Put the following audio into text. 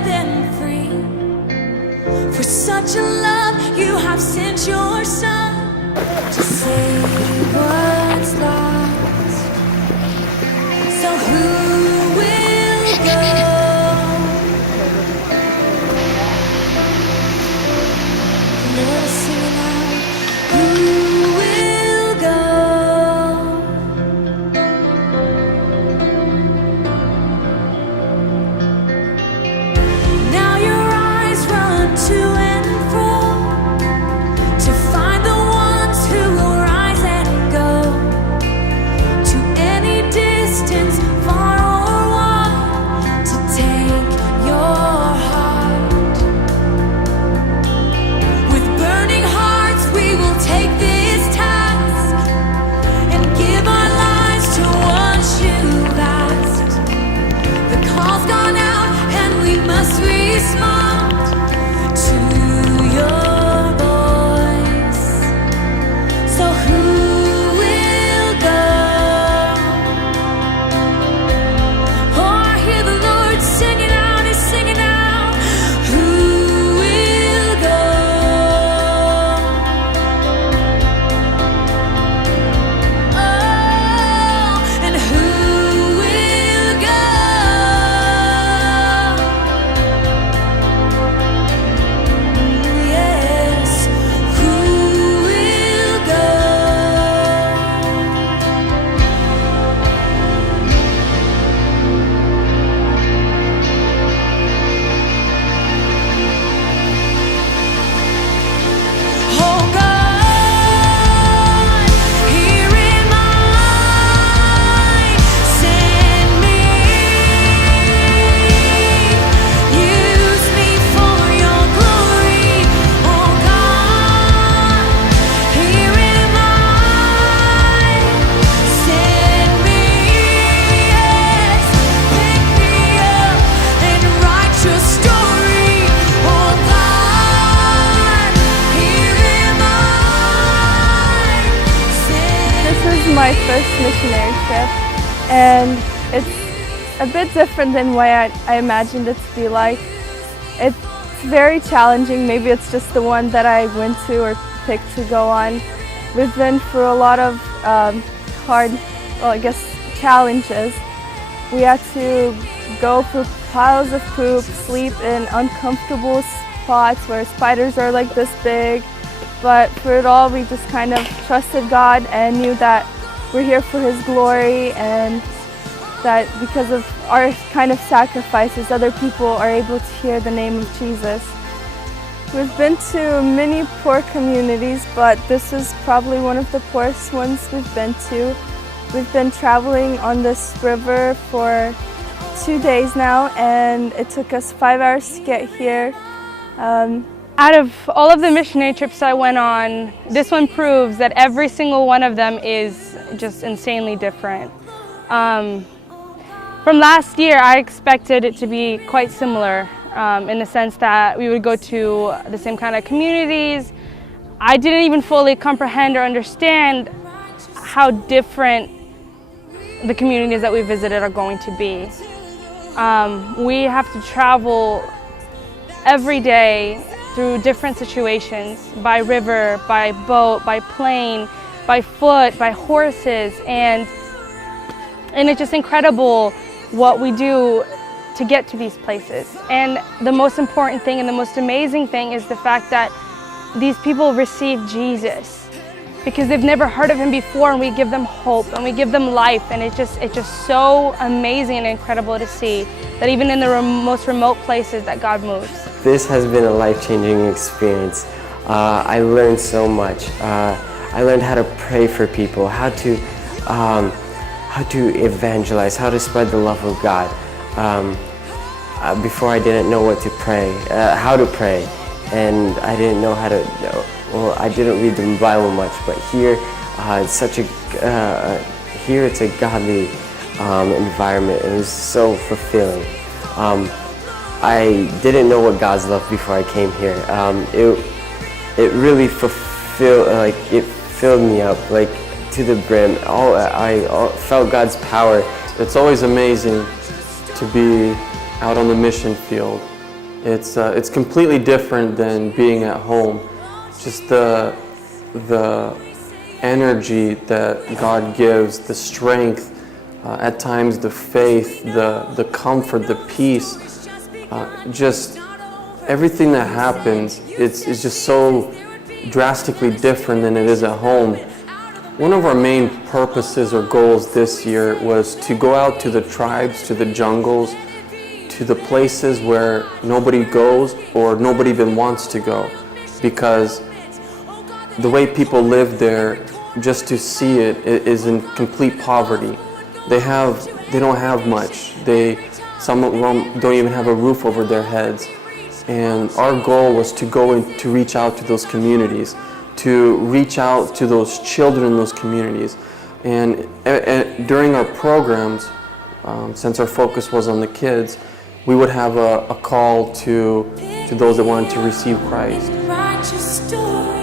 set them free. For such a love you have sent your Son to save what's lost. So who will go? Let us sing it out. Who will go? Now your eyes run to and fro to find the ones who will rise and go to any distance, far or wide, to take your heart. With burning hearts we will take this task and give our lives to what you've asked. The call's gone out and we must respond to your voice. So who will go? Oh, I hear the Lord singing out, He's singing out. Who will go? Oh, and who will go? Yes, who will go? Oh God, here am I, send me. Use me for your glory. Oh God, here am I, send me. Yes, pick me up and write your story. Oh God, here am I, send This is my first missionary trip, and it's a bit different than what I imagined it to be like. It's very challenging. Maybe it's just the one that I went to or picked to go on. We've been through a lot of hard, well, I guess, challenges. We had to go through piles of poop, sleep in uncomfortable spots where spiders are like this big. But for it all, we just kind of trusted God and knew that we're here for His glory, and that because of our kind of sacrifices, other people are able to hear the name of Jesus. We've been to many poor communities, but this is probably one of the poorest ones we've been to. We've been traveling on this river for 2 days now, and it took us 5 hours to get here. Out of all of the missionary trips I went on, this one proves that every single one of them is just insanely different. From last year, I expected it to be quite similar in the sense that we would go to the same kind of communities. I didn't even fully comprehend or understand how different the communities that we visited are going to be. We have to travel every day through different situations, by river, by boat, by plane, by foot, by horses, and it's just incredible what we do to get to these places. And the most important thing and the most amazing thing is the fact that these people receive Jesus because they've never heard of Him before, and we give them hope and we give them life, and it's just so amazing and incredible to see that even in the most remote places that God moves. This has been a life-changing experience. I learned so much. I learned how to pray for people, how to evangelize, how to spread the love of God. Before I didn't know what to pray, how to pray, and I didn't know how to. Well, I didn't read the Bible much, but here, it's a godly environment. It was so fulfilling. I didn't know what God's love before I came here. It really filled me up, like to the brim. I felt God's power. It's always amazing to be out on the mission field It's completely different than being at home. Just the energy that God gives, the strength, at times the faith, the comfort, the peace, just everything that happens, it's just so drastically different than it is at home. One of our main purposes or goals this year was to go out to the tribes, to the jungles, to the places where nobody goes or nobody even wants to go, because the way people live there, just to see it, is in complete poverty. They don't have much. Some of them don't even have a roof over their heads. And our goal was to go and to reach out to those communities, to reach out to those children in those communities. And during our programs, since our focus was on the kids, we would have a call to those that wanted to receive Christ. Write your story.